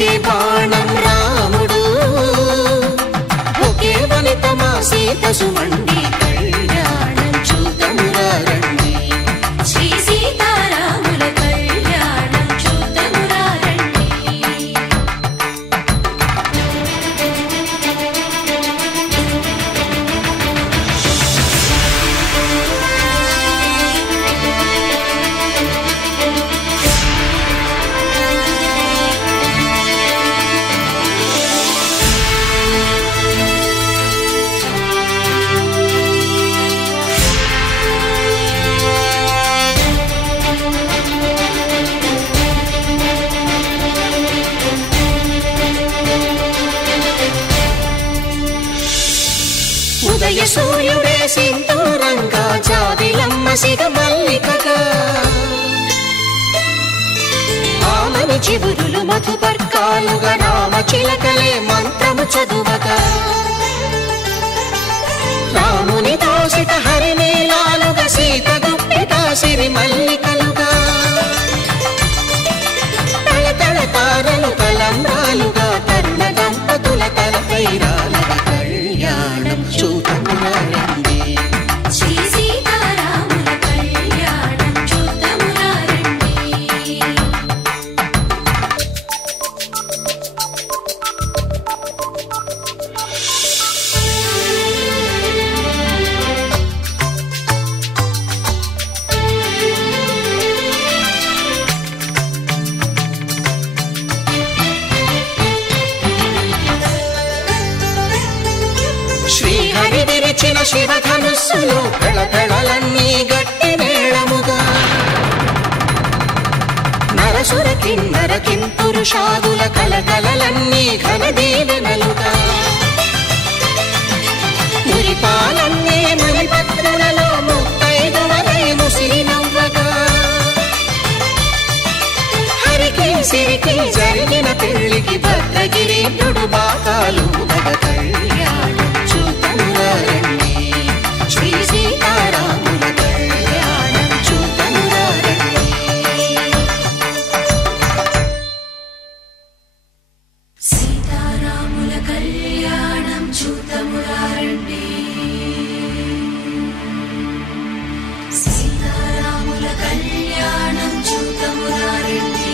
ఒకే బాణం రాముడు, ఒకే వనిత మా సీత సుమండి, కళ్యాణం చూద్దామురా రండి. శ్రీ సీతారాముల కళ్యాణం చూద్దామురా రండి. ఉదయ సూర్యుడే సింధూరంగా, జాబిలమ్మ సిగ మల్లికగా, ఆమని చివురులు మధుపర్కాలుగా, రామ చిలకలే మంత్రము చదువగా, రాముని దోసిట హరినీలాలుగా, సీత గుప్పిట సిరి మల్లికలుగా, తళతళ తారలు తలంబ్రాలుగా, తరుణ దంపతుల తలపైరాలుగా, కళ్యాణం చూద్దామురా రండి. శ్రీ సీతారాముల కళ్యాణం చూద్దామురా రండి. శ్రీహరి విరిచిన శివధనుస్సులు, పెళపెళలన్నీ గట్టి మేళముగా, నరసుర కిన్నర కింపురుషాదుల కలకలలన్నీ ఘన దీవెనలుగా, మురిపాలన్నీ మణిపత్రులలో ముత్తైదువలై ముసిరి నవ్వగా, హరికి సిరికి జరిగిన పెళ్లికి భద్రగిరీంద్రుడు బాకాలు గద, కళ్యాణం చూద్దామురా రండి. శ్రీ సీతారాముల కళ్యాణం చూద్దామురా రండి. సీతారాముల కళ్యాణం చూద్దామురా రండి. సీతారాముల కళ్యాణం చూద్దామురా రండి.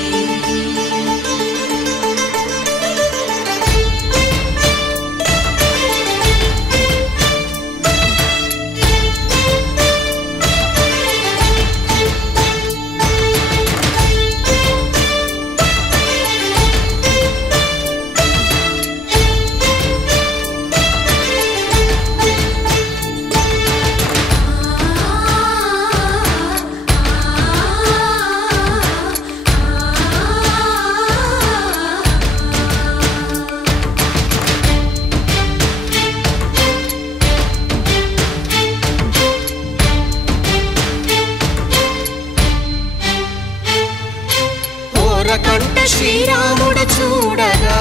కంట శ్రీరాముడు చూడగా,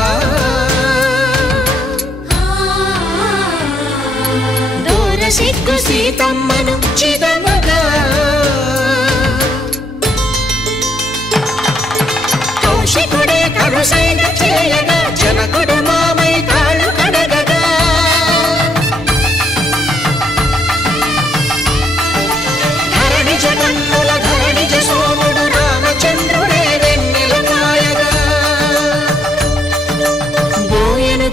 దూర సిగ్గు సీతమ్మను చిదమగా, కౌశికుడే కరుసైన చేయగా, జనకుడు మామై కాళ్ళు కడగగా, ధరణి జగన్నుల ధరణిజ సోముడు రామచంద్రుడే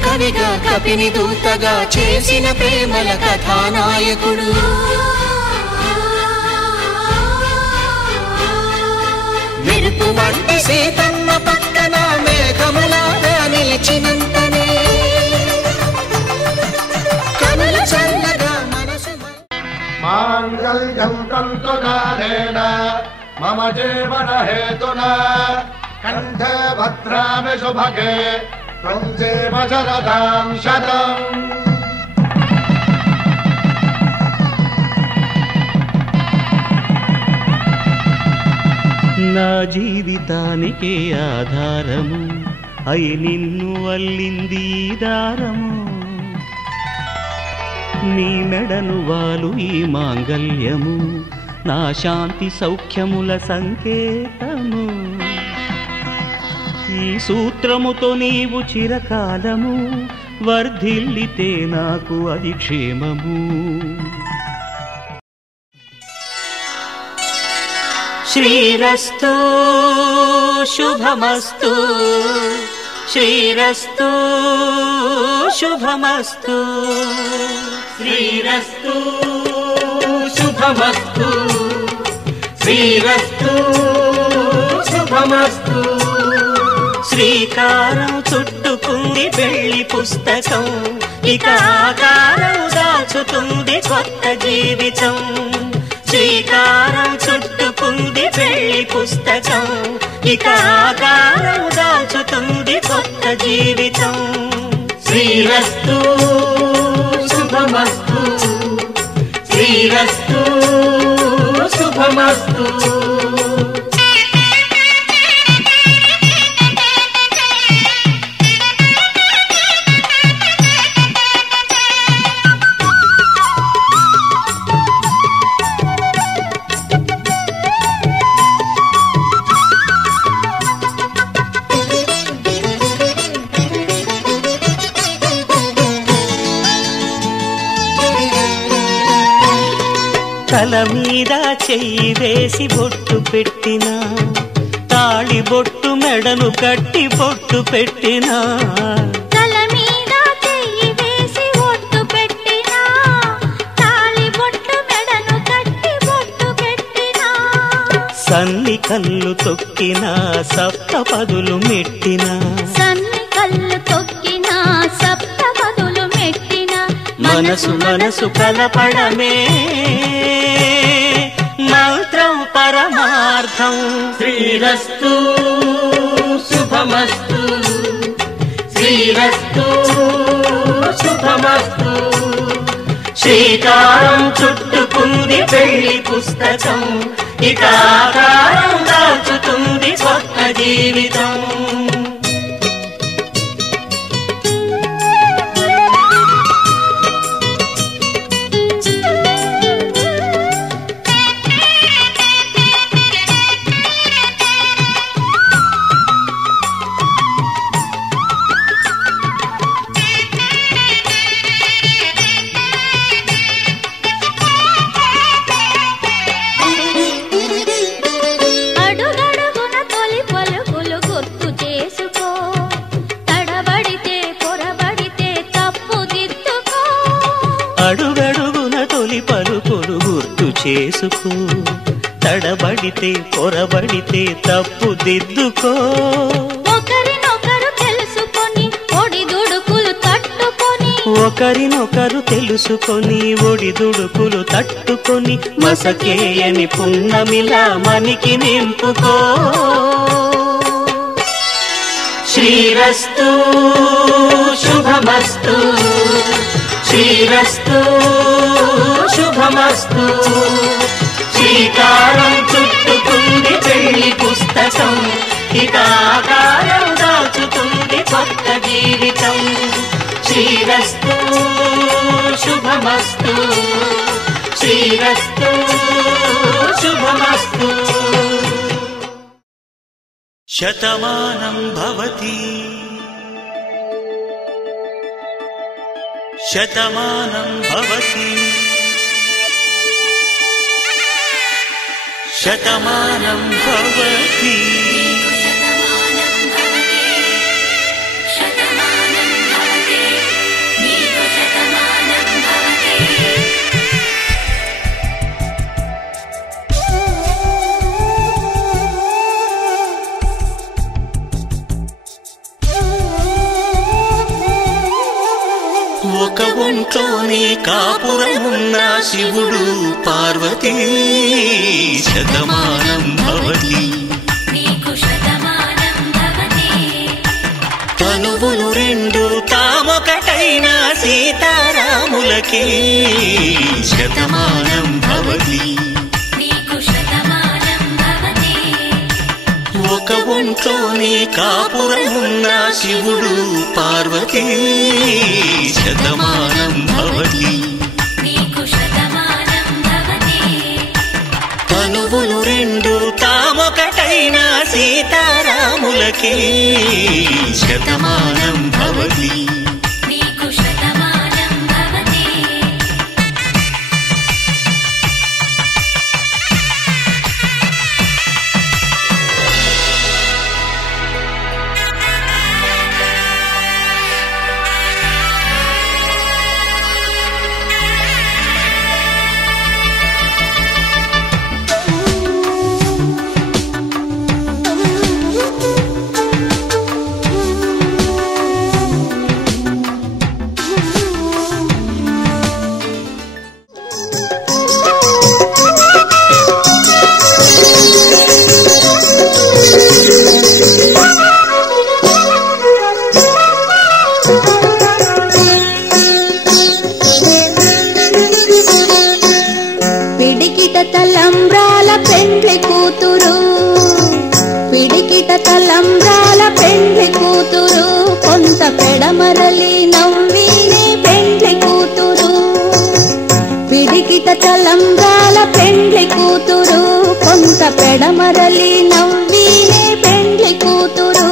కవిగా కపిని దూతగా చేసిన ప్రేమల కథానాయకుడు, మెరుపు వంటి సీతమ్మ పక్కన మేఘములాగా నిలిచినంతనే, కనుల చల్లగా మనసు మాంగళ్యం తంతునానేన మమ జీవన హేతునా కంఠే భద్రామి శుభగే త్వం జీవ శరదాం శతం. నా జీవితానికి ఆధారము అయి నిన్ను అల్లింది దారము, నీ మెడను వాలు ఈ మాంగల్యము, నా శాంతి సౌఖ్యముల సంకేతము. ఈ సూత్రముతో నీవు చిరకాలము వర్ధిల్లితే నాకు అది క్షేమము. శ్రీరస్తు శుభమస్తు, శ్రీరస్తు శుభమస్తు, శ్రీరస్తు శుభమస్తు, శ్రీరస్తు శుభమస్తు. శ్రీకారం చుట్టుకుంది పెళ్లి పుస్తకం, ఇక ఆకారం దాచుతుంది కొత్త జీవితం. శ్రీకారం చుట్టుకుంది పెళ్లి పుస్తకం, ఇక ఆకారం దాచుతుంది కొత్త జీవితం. శ్రీరస్తు శుభమస్తు, శ్రీరస్తు శుభమస్తు. తల మీద చెయ్యి వేసి బొట్టు పెట్టినా, తాళి బొట్టు మెడను కట్టి బొట్టు పెట్టినా, తల మీద చెయ్యి వేసి బొట్టు పెట్టినా, తాళి బొట్టు మెడను కట్టి బొట్టు పెట్టినా, సన్ని కళ్ళు తొక్కినా సప్తపదులు మెట్టినా, సన్ని కళ్ళు తొక్కినా సప్తపదులు మెట్టినా, మనసు మనసు కలపడమే మంత్రం పరమార్థం. శ్రీరస్తు శుభమస్తు, శ్రీరస్తు శుభమస్తు. శ్రీకారం చుట్టుకుంది పెళ్లి పుస్తకం, ఇక ఆకారం దాచుతుంది కొత్త జీవితం. అడుగడుగున తొలి పలుకులు గుర్తు చేసుకో, తడబడితే పొరబడితే తప్పు దిద్దుకో. ఒకరినొకరు తెలుసుకొని ఒడిదుడుకులు తట్టుకొని, ఒకరినొకరు తెలుసుకొని ఒడిదుడుకులు తట్టుకొని, మసకేయని పున్నమిలా మనికి నింపుకో. శ్రీరస్తు శుభమస్తు, శ్రీరస్తు శుభమస్తు. శ్రీకారం చుట్టుకుంది పెళ్లి పుస్తకం, ఇక ఆకారం దాచుతుంది కొత్త జీవితం. శ్రీరస్తు శుభమస్తు, శ్రీరస్తు శుభమస్తు. శతమానం భవతి, శతమానం భవతి, శతమానం భవతి. ఒక ఒంట్లోనే కాపురమున్న శివుడు పార్వతీ, శతమానం భవతి. తనువులు రెండు తామొకటైన సీతారాములకి, శతమానం భవతి. ఒక ఒంట్లోనే కాపురమున్న శివుడు పార్వతీ, శతమానం భవతి. తను తనువులు రెండు తామొకటైన సీతారాములకి శతమానం భవతి. తలంబ్రాల పెండ్లి కూతురు కొంత పెడమరలి నవ్వినే పెండ్లి కూతురు. పిడికిట తలంబ్రాల పెండ్లి కూతురు కొంత పెడమరలి నవ్వినే పెండ్లి కూతురు.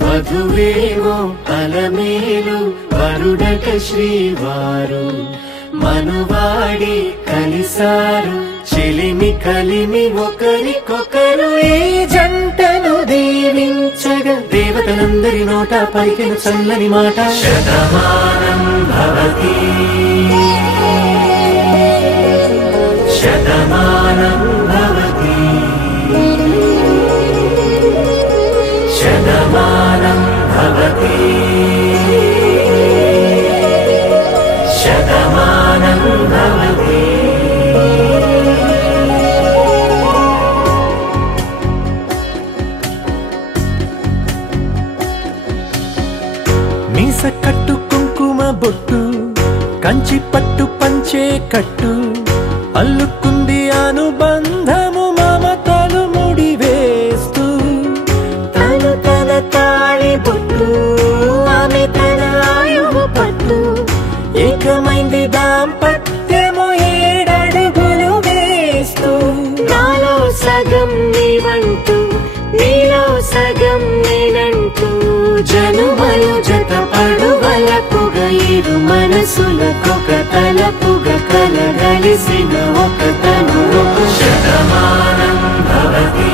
వధువేమో అలమేలు వరుడట శ్రీవారు మనువాడి కలిసారు చెలిమి కలిమి ఒకరికొకరు ఈ జంటను దీవించగా దేవతలందరి నోట పలికిన చల్లని మాట శతమానం భవతి శతమానం భవతి శతమానం భవతి శతమానం భవతి. మీస కట్టు కుంకుమ బొట్టు కంచి పట్టు పంచే కట్టు అల్లుకుంది అనుబంధము మమతలు ముడివేస్తూ తను తన తాళి బొట్టు ఆమె తన ఆయువు పట్టు ఏకమైంది దాంపత్యము 7 అడుగులు వేస్తూ నాలో సగం నీవంటూ నీలో సగం నేనంటూ జనుమలు జత పడువలపుగ ఇరు మనసులకొక తలపుగ కలగలిసిన ఒక తను శతమానం భవతి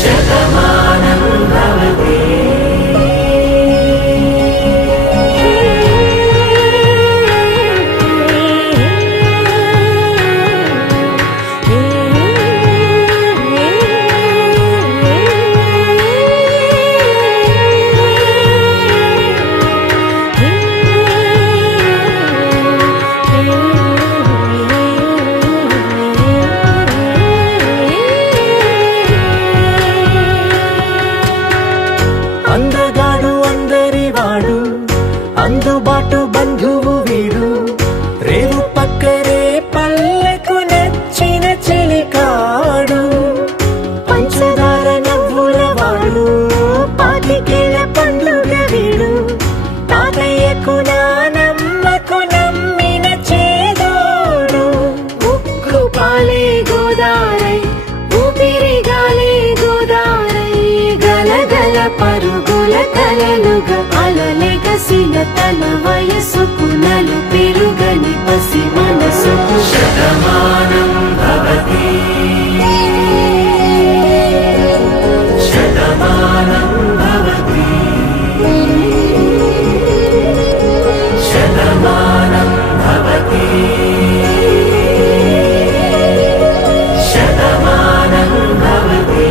శతమానం భవతి. అందగాడు అందరివాడు అందుబాటు బంధువు వీడు రేవు పక్కరే పల్లెకు నచ్చిన చెలికాడు పంచదార నవ్వుల వాడు పాతికేల పండుగ వీడు తాతయ్యకు నానమ్మకు నమ్మిన చేదోడు ఉక్కు పాలే గోదారై ఊపిరిగాలే గోదారై గలగల పరుగుల కలలుగా అలలేక వికసిన తన వయసుకు నలు పెరుగని పసి మనసుకు శతమానం భవతి శతమానం భవతి శతమానం భవతి శతమానం భవతి.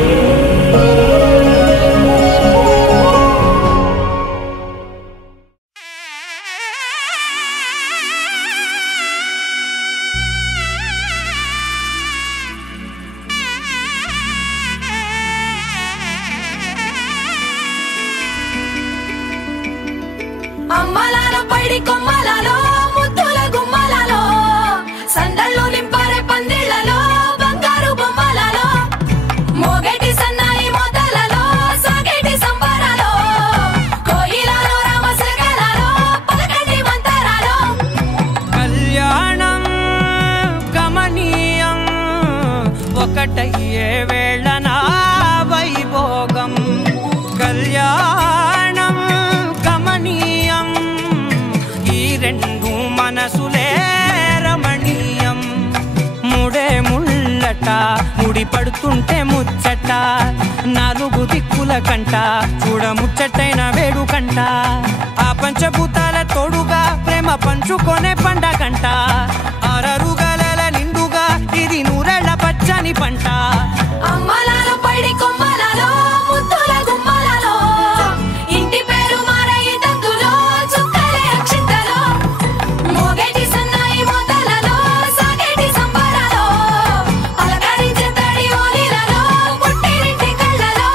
అమ్మలాలో పైడి కొమ్మలలో ముద్దుల గుమ్మలలో సందళ్ళు నింపారే పందిళ్లలో బంగారు బొమ్మలలో మోగేటి సన్నాయి మోతలలో సాగేటి సంబరాలో కోయిలలో రామశకలలో పలకటి మంతరాలో కళ్యాణం గమనీయం ఒకటయ్యే వేళనా వైభోగం కళ్యాణం గమనీయం ఈ రెండు మనసులే రమణీయం ముడే ముళ్ళట ముడి పడుతుంటే ముచ్చట నాలుగు దిక్కుల కంట చూడ ముచ్చటైన వేడుకంట ఆ పంచభూతాల తోడుగా ప్రేమ పంచుకొనే పండగంట ఆరరుగల నిండుగా ఇది నూరెళ్ళ పచ్చని పంట అమ్మలాలో పైడి కొమ్మలలో ముద్దుల గుమ్మలలో ఇంటి పేరు మారయి తంతులో చుక్కలే అక్షింతలో మోగేటి సన్నాయి మోతలలో సాగేటి సంబరాలో పలకరించే తడి ఓలిలలో పుట్టినింటి కళ్ళలో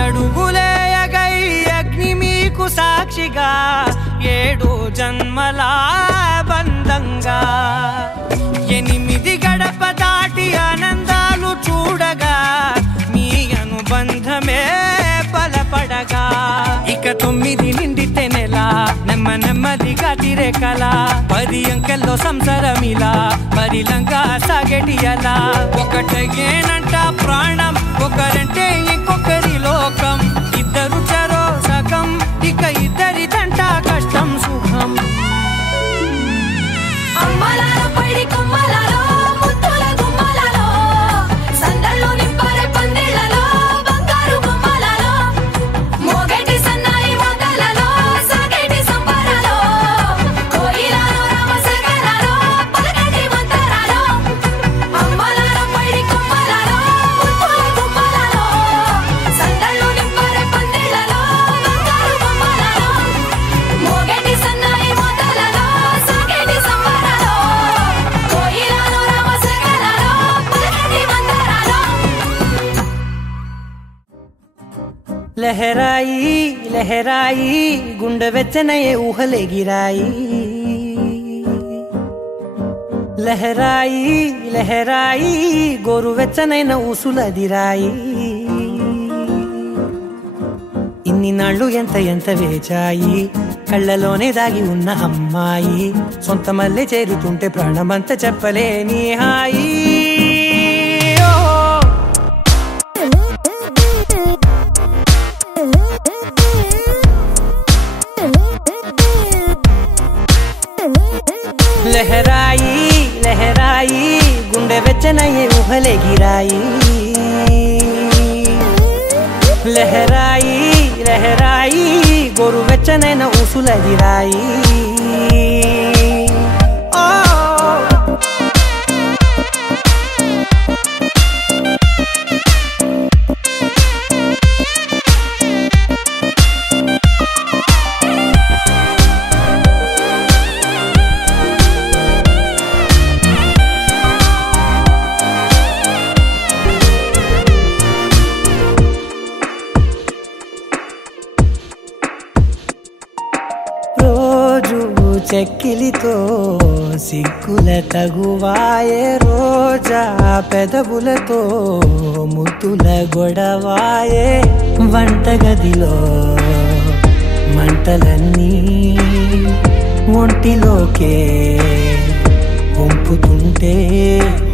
ఏడడుగులేయగై అగ్ని మీకు సాక్షిగా ఏడు జన్మల బంధంగా ఎనిమిది గడప దాటి ఆనందాలు చూడగా మీ అనుబంధమే బలపడగా ఇక 9 నిండితే నెల నెమ్మదిగా తిరేకల 10 అంకెల్లో సంసారమిలా పరిలంగా సాగేటియలా ఒకటేనంట ప్రాణం ఒకరంటే ఇంకొకరి లోకం ఇద్దరు చరో సగం ఇక ఇద్దరిదంట కష్టం సుఖం అమ్మలాలో పైడి కొమ్మలలో ముద్దుల గుమ్మలలో సందళ్ళు నింపారే పందిళ్లలో బంగారు బొమ్మలలో మోగేటి సన్నాయి మోతలలో సాగేటి సంబరాలో కోయిలలో రామశకలలో పలకటి మంతరాలో అమ్మలాలో పైడి కొమ్మలలో ముద్దుల గుమ్మలలో సందళ్ళు నింపారే పందిళ్లలో బంగారు బొమ్మలలో మోగేటి సన్నాయి మోతలలో సాగేటి సంబరాలో కోయిలలో రామశకలలో పలకటి మంతరాలో లహరాయి లహరాయి గుండె వెచ్చనయే ఊహలే గిరాయి లహరాయి లహరాయి గోరు వెచ్చనైన ఊసులదిరాయి ఇన్ని నాళ్ళు ఎంత వేచాయి కళ్ళలోనే దాగి ఉన్న అమ్మాయి సొంత మల్లె చేరుతుంటే ప్రాణమంతా చెప్పలేని హాయి లహరాయి లహరాయి గుండె వెచ్చనయ్యే ఊహలే గిరాయి లహరాయి లహరాయి గోరు వెచ్చనైన ఊసులదిరాయి రోజు చెక్కిలితో సిగ్గుల తగువాయే రోజా పెదవులతో ముద్దుల గొడవాయే వంటగదిలో మంటలన్నీ ఒంటిలోకే వంపుతుంటే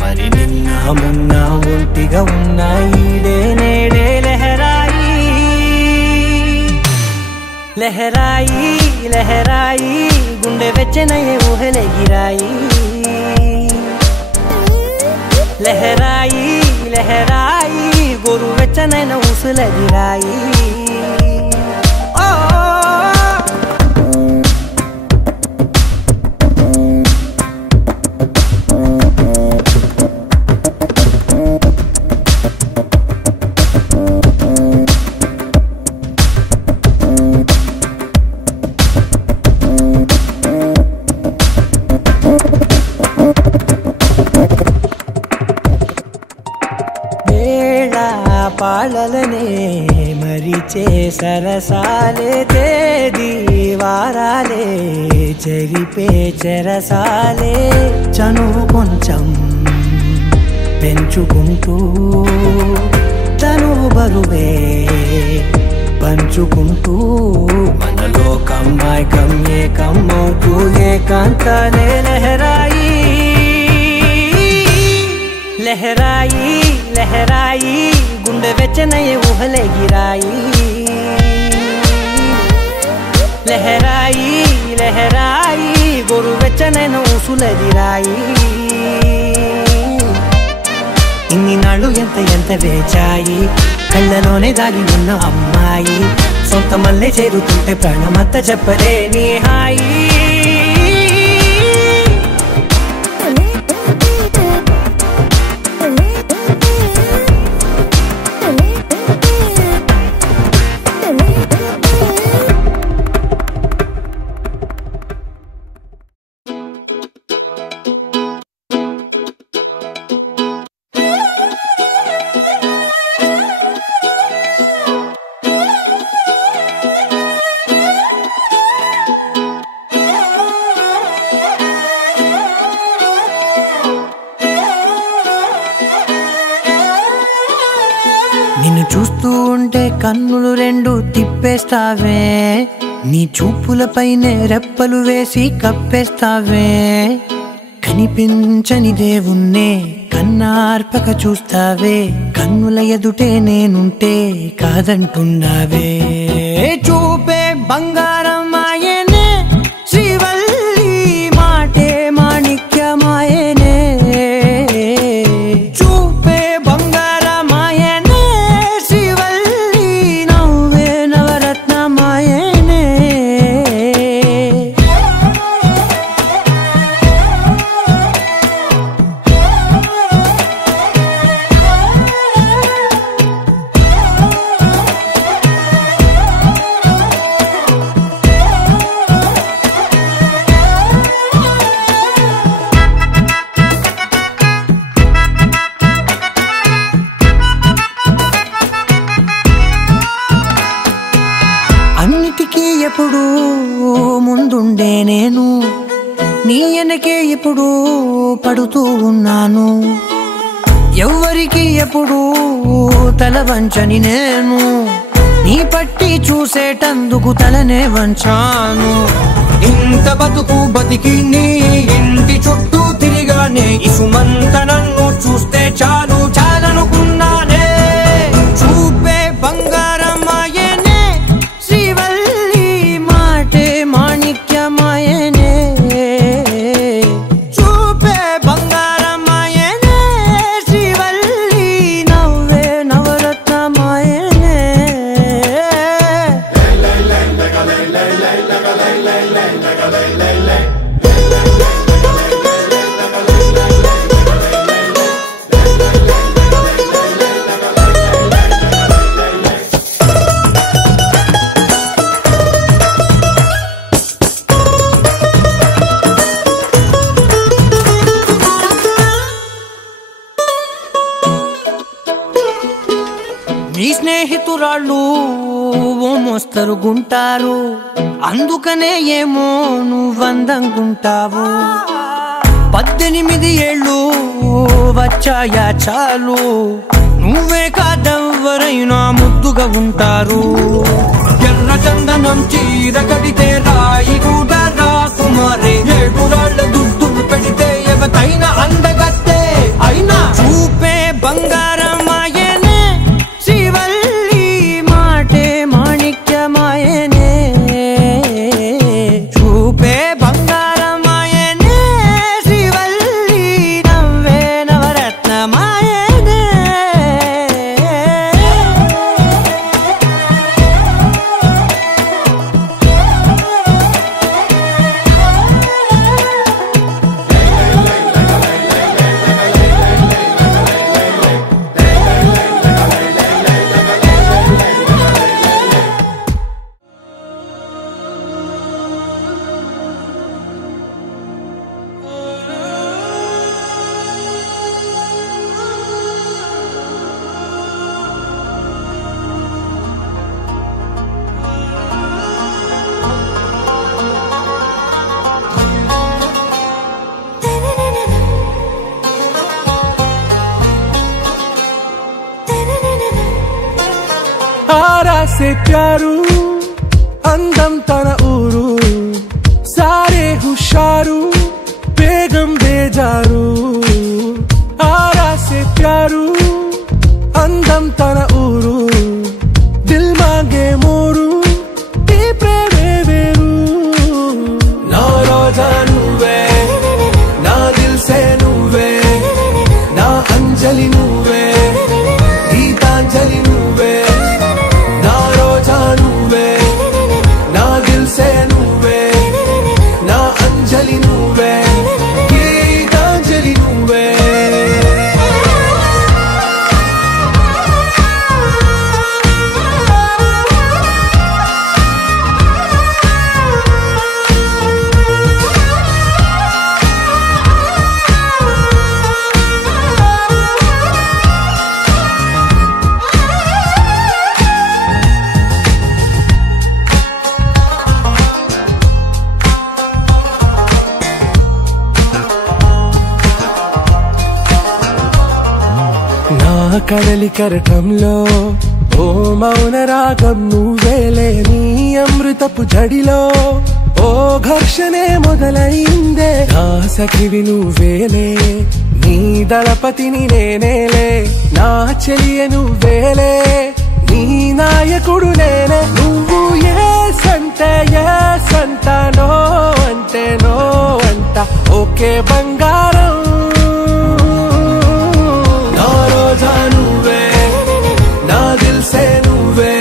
మరి నిన్న మొన్న ఒంటిగా ఉన్నాయి నేడే లహరాయి లహరాయి లహరాయి గుండె వెచ్చనయే ఊహలెగిరాయి లహరాయి లహరాయి గోరు వెచ్చనైన ఊసులెగిరాయి పాలలనే మరిచే సరసాలే తేదీ వారాలే చెరిపే చెరసాలే చనువు కొంచెం పెంచుకుంటూ తనువు బరువే పంచుకుంటూ మనలో కమ్మాయి కమ్మే కమ్మవుతూ ఏకాంతాలే లహరాయి లహరాయి లహరాయి గుండె వెచ్చనయే ఊహలెగిరాయి లహరాయి లహరాయి గోరు వెచ్చనైన ఊసులెగిరాయి ఇన్ని నాళ్ళు ఎంత వేచాయి కళ్ళలోనే దాగి ఉన్న అమ్మాయి సొంత మల్లె చేరుతుంటే ప్రాణమంతా చెప్పలేని హాయి నిన్ను చూస్తూ ఉంటే కన్నులు రెండు తిప్పేస్తావే నీ చూపులపైనే రెప్పలు వేసి కప్పేస్తావే కనిపించని దేవుణ్ణే కన్నార్పక చూస్తావే కన్నుల ఎదుటే నేనుంటే కాదంటున్నావే చూపే బంగారం ఆయనే శ్రీవల్లి మాటే మాణిక్యమాయనే చూపే బంగారం ఆయనే శ్రీవల్లి నవ్వే నవరత్నమాయనే అన్నిటికీ ఎప్పుడు ముందుండే నేను నీ వెనకే ఎప్పుడు పడుతూ ఉన్నాను ఎవ్వరికి ఎప్పుడు తల వంచని నేను నీ పట్టి చూసేటందుకు తలనే వంచాను ఇంత బతుకు బతికి నీ ఇంటి చుట్టూ తిరిగానే ఇసుమంత నన్ను చూస్తే చాలు చాలనుకున్నానే చూపే బంగారం ఆయనే శ్రీవల్లి మాటే మాణిక్యమాయనే చూపే బంగారం ఆయనే శ్రీవల్లి నవ్వే నవరత్నమాయనే నీ స్నేహితురాళ్ళు ఓ మోస్తరుగుంటారు అందుకనే ఏమో నువ్వందంగుంటావు 18 ఏళ్ళు వచ్చాయా చాలు నువ్వే కాదెవ్వరైనా ముద్దుగా ఉంటారు ఎర్ర చందనం చీర కడితే రాయి కూడా రాకుమారే 7 రాళ్ళ దుద్దులు పెడితే ఎవతైనా అందగత్తే అయినా చూపే బంగారమాయనే శ్రీవల్లి మాటే మాణిక్యమాయనే చూపే బంగారమాయనే శ్రీవల్లి నవ్వే నవరత్నమాయనే से प्यारू अंदम तन ऊरू सारे हुशारू बेगम बेजारू आरा से प्यारू अंदम तन ऊरू दिल मांगे मोरू ती प्रेमे वेरू ना रोजा नुवे ना दिल से नुवे ना अंजलि नुवे गीतांजलि नुवे ना रोजा नुवे ना दिल से नुवे ना अंजलि नुवे गीतांजलि नुवे కడలి కరటంలో ఓ మౌన రాగం నువ్వేలే నీ అమృతపు జడిలో ఓ ఘర్షణే మొదలైందే నా సఖివి నువ్వేలే నీ దళపతిని నేనేలే నా చెలియ నువ్వేలే నీ నాయకుడు నేనే నువ్వు ఏ సంట నో అంటే నో అంట ఓకే బంగారం रोजा नुवे ना दिल से नुवे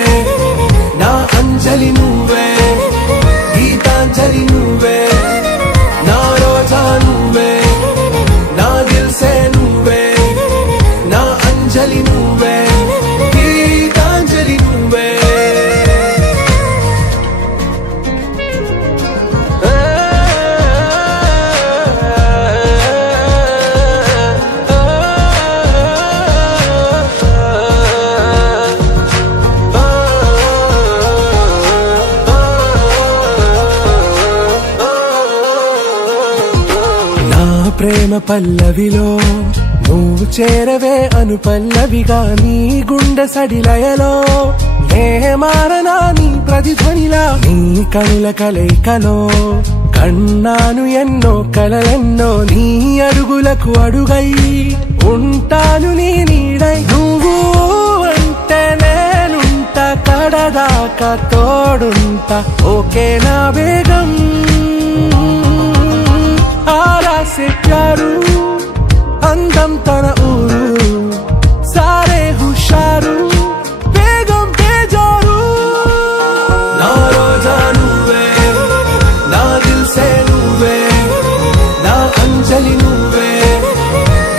ना अंजलि नुवे गीतांजलि नुवे ना रोजा नुवे ना दिल से नुवे ना अंजलि नुवे गीतांजलि नुवे ప్రేమ పల్లవిలో నువ్వు చేరవే అను పల్లవిగా నీ గుండె సడిలయలో నే మారనా నీ ప్రతిధ్వనిలా నీ కనుల కలయికలో కన్నాను ఎన్నో కలలెన్నో నీ అడుగులకు అడుగై ఉంటాను నీ నీడై నువ్వు అంటే నేనుంట కడదాకా తోడుంటా ఓకే నా వేగం आरा से प्यारू अंदम तन ऊरू सारे हुशारू बेगम बेजारू ना रोजा नुवे ना दिल से नुवे ना अंजलि नुवे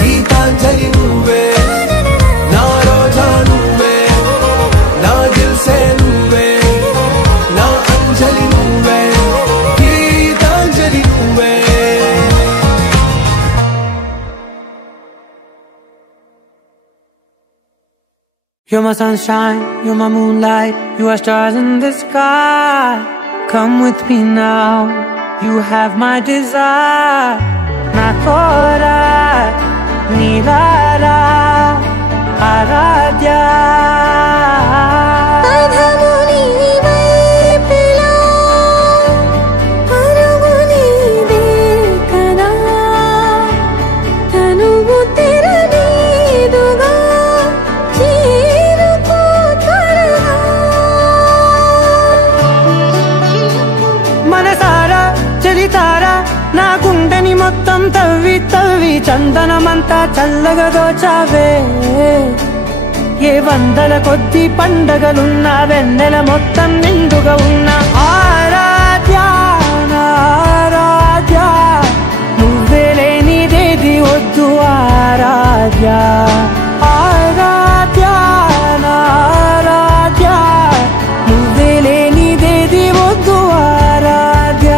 गीतांजलि नुवे ना रोजा नुवे ना दिल से नुवे ना Anjali नुवे Geetanjali नुवे You're my sunshine, you're my moonlight, you are stars in the sky. Come with me now, you have my desire. Na tora, nilara, aradhya. నా గుండెని మొత్తం తవ్వి తవ్వి చందనమంతా చల్లగా దోచావే. ఏ వందల కొద్ది పండగలున్నా వెన్నెల మొత్తం నిండుగా ఉన్న ఆరాధ్య ఆరాధ్య నువ్వే లేనిదేది వద్దు ఆరాధ్య ఆరాధ్య ఆరాధ్య నువ్వే లేనిదేది వద్దు ఆరాధ్య.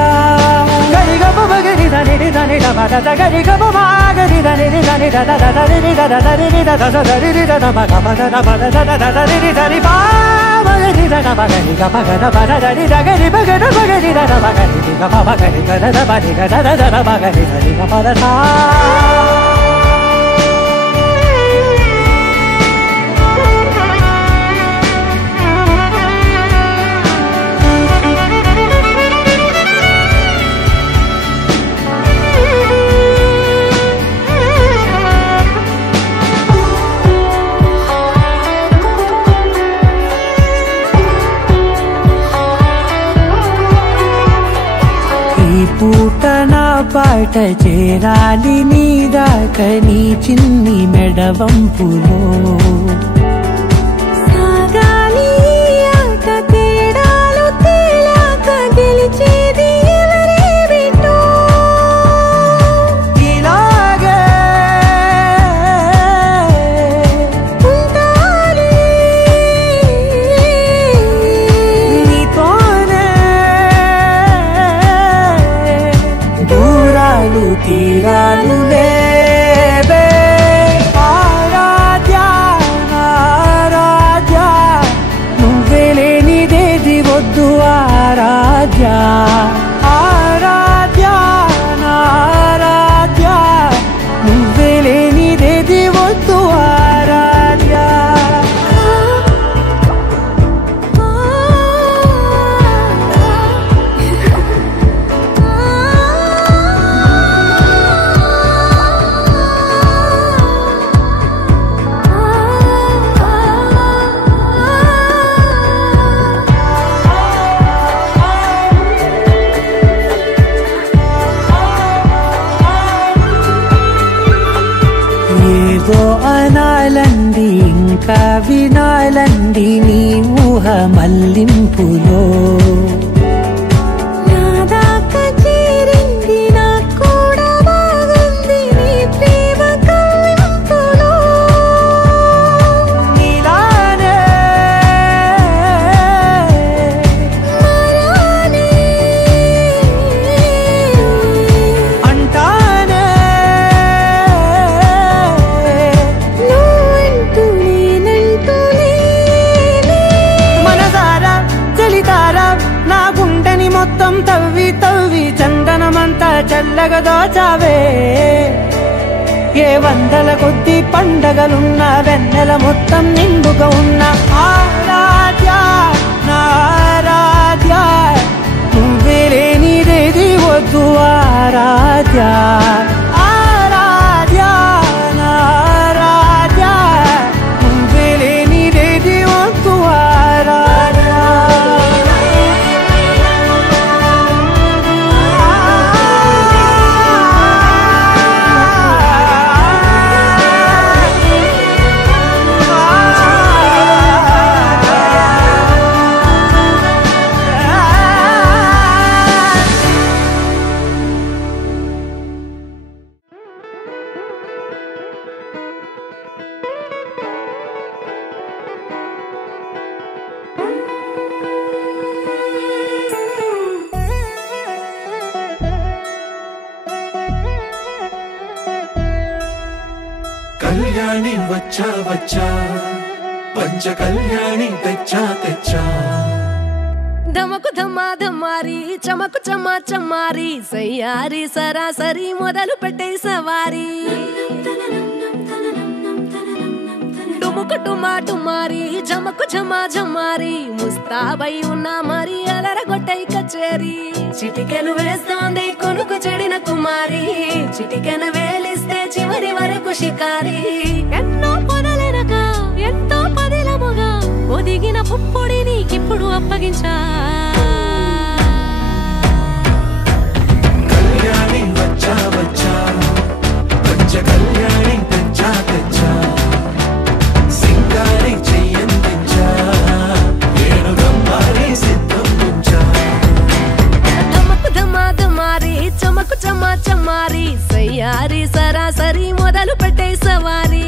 పూట నా పాట చేరాలి నీ దాకా నీ చిన్ని మెడవంపులో సాగాలి ఆట తేడాలు తేలాక గెలిచేది ఎవరే బిడ్డో. ఇలాగే ఉంటాలి నీతోనే దూరాలు తీరాలు లేవే. ఆరాధ్య ఆరాధ్య నువ్వే లేనిదేది వద్దు ఆరాధ్య ఆరాధ్య ఆరాధ్య నువ్వే లేనిదేది వద్దు ఆరాధ్య. ఏదో అనాలండి ఇంకా వినాలండి నీ ఊహ మల్లింపులో. నా దాకా చేరింది నాకు కూడా బాగుంది నీ ప్రేమ కవింపులో. నీలానే మరానే అంటానే నువ్వంటూ నేనంటూ లేనే. మనసారా చలితారా నా గుండెని మొత్తం తవ్వి తవ్వి చందనమంతా చల్లగా దోచావే. ఏ వందల కొద్ది పండగలున్న వెన్నెల మొత్తం నిండుగా ఉన్న ఆరాధ్య నా ఆరాధ్య నువ్వే లేనిదేది వద్దు ఆరాధ్య ఆరాధ్య నా ఆరాధ్య నువ్వే లేనిదేది వద్దు ఆరాధ్య. కళ్యాణి వచ్చా వచ్చా పంచ కళ్యాణి తెచ్చా తెచ్చా ధమకు ధమ్మా ధమ్మారి చమకు చమ్మా చమ్మారి సయ్యారి సరాసరి మొదలు పెట్టే సవారి డుముకు డుమా డుమారి జమకు ఝమా ఝమారి ముస్తాబై ఉన్నా మరి అలరగొట్టై కచేరి చిటికెలు వేస్తోంది కొనుకు చెడిన కుమారి చిటికెన వేలిస్తే చివరి వరకు షికారి ఎన్నో పొదలెనక ఎంతో పదిలముగా ఒదిగిన పుప్పొడి నీకిప్పుడు అప్పగించా కళ్యాణి వచ్చా వచ్చా పంచ కళ్యాణి తెచ్చా తెచ్చా సింగారి చెయ్యందించా ఏడు గమ్మారి సిద్ధందించా ధమకు ధమా ధమారి చమకు చమ్మా చమ్మారి సయ్యారి సరాసరి మొదలు పెట్టే సవారి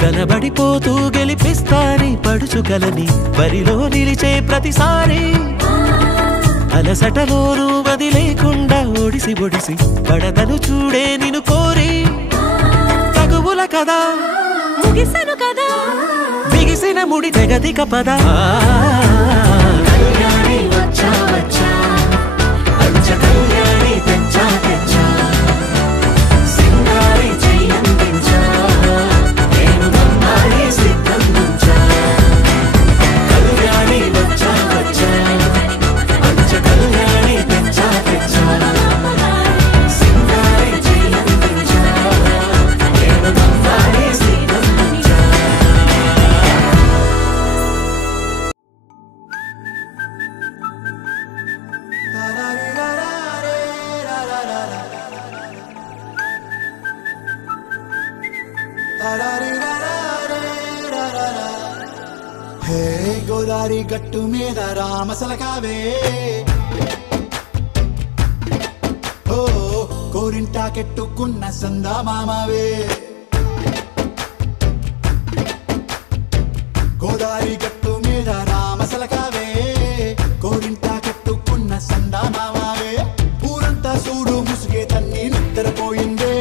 కనబడిపోతూ గెలిపిస్తాని పడుచుకలని బరిలో నిలిచే ప్రతిసారి అలసటలోనూ వదిలేకుండా ఒడిసి ఒడిసి పడతను చూడే నిన్ను కోరి తగువుల కదా ముగిసను కదా బిగిసిన ముడి తెగదిక పద కళ్యాణి వచ్చా వచ్చా పంచ కళ్యాణి తెచ్చా తెచ్చా సింగారి చెయ్యందించా ఏడు గమ్మారి సిద్ధందించా కళ్యాణి వచ్చా వచ్చా పంచ కళ్యాణి తెచ్చా తెచ్చా సింగారి చెయ్యందించా ఏడు గమ్మారి సిద్ధందించా హే గోదారి గట్టు మీద రామసలకావే ఓ కోరింటాకెట్టుకున్న సందా మామావే గోదారి గట్టు మీద రామసలకావే కోరింటాకెట్టుకున్న సందా మామావే ఊరంతా చూడు ముసుగే తన్ని నిద్రపోయిందే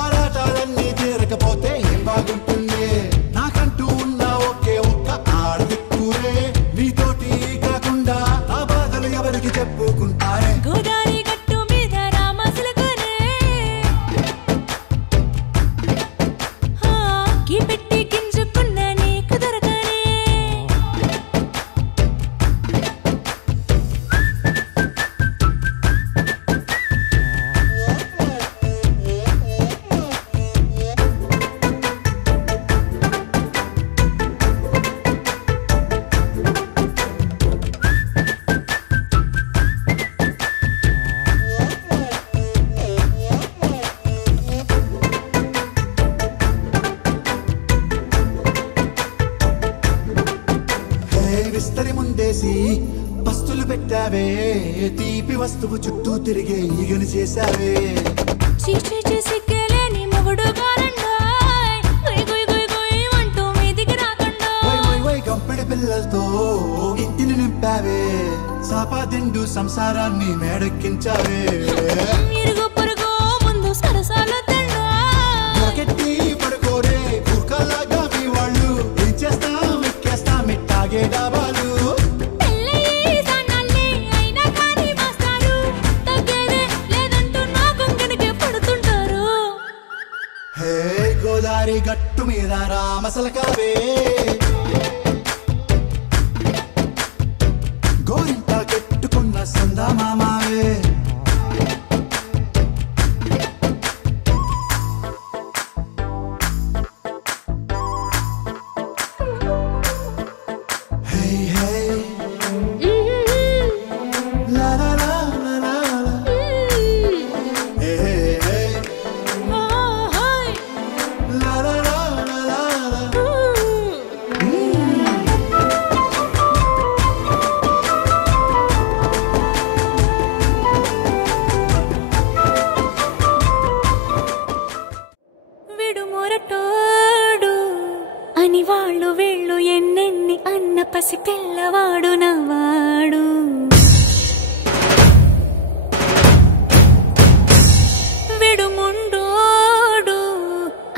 ఆరాటాలన్నీ తీరకపోతే ఏం బాగుంటుంది నాకంటూ ఉన్న ఒకే ఒక్క ఆడదిక్కురే నీతోటి కాకుండా నా బాధలు ఎవరికి చెప్పుకుంటారే గోదారి గట్టు మీద రామసలకనే కీ పెట్టి గింజుకున్న నీకు దొరకనే విస్తరి ముందేసి పస్తులు పెట్టావే తీపి వస్తువు చుట్టూ తిరిగే ఈగలు చేశావే చీచీ చేసి కేలేని మొగుడు గారండాయ్ గుయ్ గుయ్ గుయ్ గుయ్ అంటూ మీదికి రాకుండా వై వై వై గంపెడి పిల్లలతో ఇంటిని నింపావే సాపాదిండు సంసారాన్ని మేడెక్కించావే ఇరుగు పొరుగు ముందు సరసాలు తండా పడుకోరే కుక్కలాగా మీ వాళ్ళు ఏం చేస్తాం ఎక్కేస్తాం ఇట్టాగే డాబాలు పెళ్ళయి సన్నాళ్ళే అయినా కానీ మాస్తారు తగ్గేదే లేదంటూ నా కొంగనికే పడుతుంటారు హే గోదా గట్టు మీద రామసలకావే గోరింట కట్టుకున్న సందా మామావే పసి పిల్లవాడు నవ్వాడు విడుముండోడు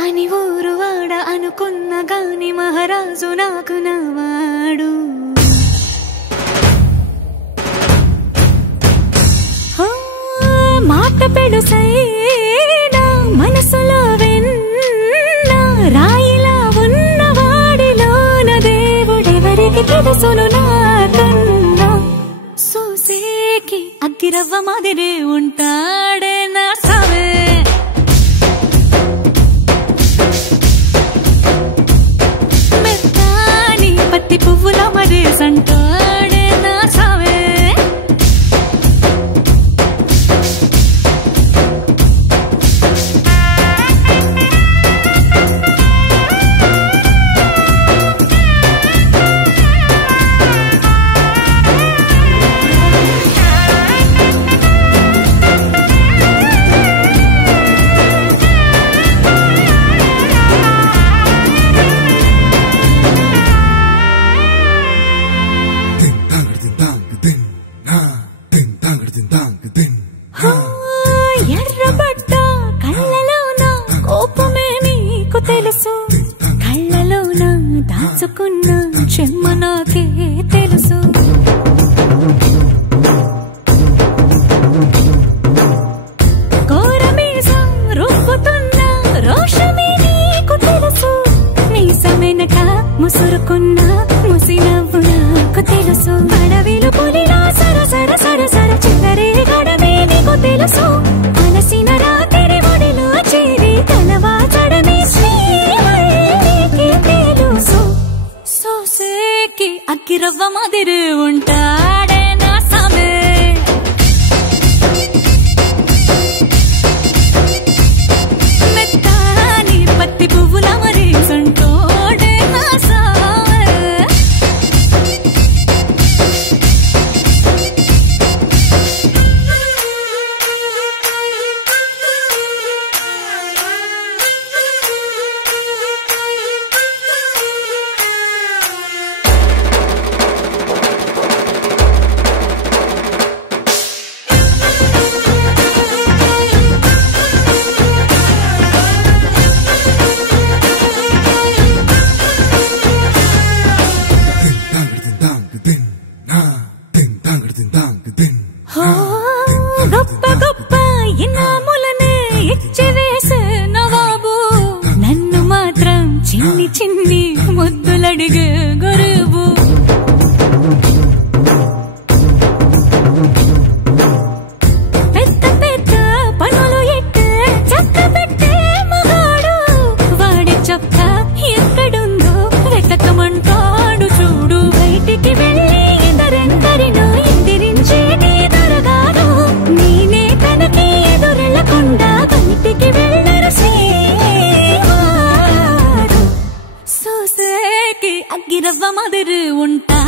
అని ఊరు వాడ అనుకున్న గాని మహారాజు నాకు నవ్వాడు మాట పెడుసైనా మనసులో వెన్న రాయిలా ఉన్నవాడిలోన దేవుడెవరికి తెలుసును నాకన్నా సూసేకి అగ్గిరవ్వ మాదిరే ఉంటాడే నా సావే మెత్తాని పత్తి పువ్వుల మరేసంటాడే నా సావే ఎర్రబడ్డ కళ్ళలోన కోపమే నీకు తెలుసు కళ్ళలోన దాచుకున్న చెమ్మ నాకే తెలుసు కోరమీసం రుబ్బుతున్న రోషమే నీకు తెలుసు మీసమెనక ముసురుకున్న ముసినవ్వు నాకు తెలుసు అడవిలు పులిలా సరసర సరసర చిల్లరే గడమే నీకు తెలుసు అలసిన రాత్రి ఒడిలో చేరి తలవాచడమే శ్రీకి తెలుసు సోసేకి అగ్గిరవ్వ మాదిరి ఉంటాడే నా సామే మెత్తాని పత్తి పువ్వుల మరేసంటోడే నా సామే గొప్ప గొప్ప ఇనాములనే ఇచ్చి వేసే నవాబు నన్ను మాత్రం చిన్ని చిన్ని ముద్దులడిగే గురువు పెద్ద పెద్ద పనులు ఎట్టే చక్క పెట్టే మగాడు వాడి చొక్క ఎక్కడుందో వెతకమంటాడు చూడు బయటికి వెళ్ళి ఇద్దరెందరినో ఎదిరించేది దొరగాడు నేనే తనకి ఎదురెళ్ళకుండా బయటికి వెళ్ళరు శ్రీవారు సోసేకి అగ్గిరవ్వ మాదిరి ఉంటా